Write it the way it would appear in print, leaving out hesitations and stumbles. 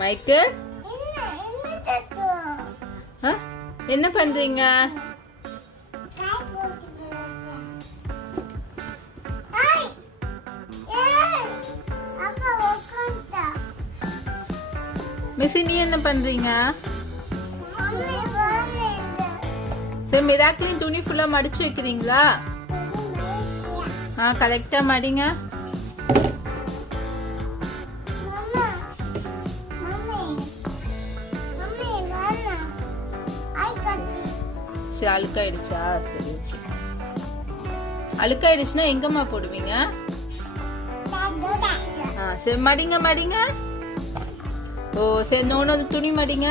Michael என்ன பண்றீங்க? Miss நீ என்ன பண்றீங்க? சரி மிராக்கிளின் துணி ஃபுல்லா மடிச்சு வைக்கிறீங்களா? கரெக்டா மடிங்க. சரி அழுக்காயிடுச்சா? சரி அழுக்காயிடுச்சுன்னா எங்கம்மா போடுவீங்க? சரி மடிங்க மடிங்க. ஓ சரி இன்னொன்று துணி மடிங்க.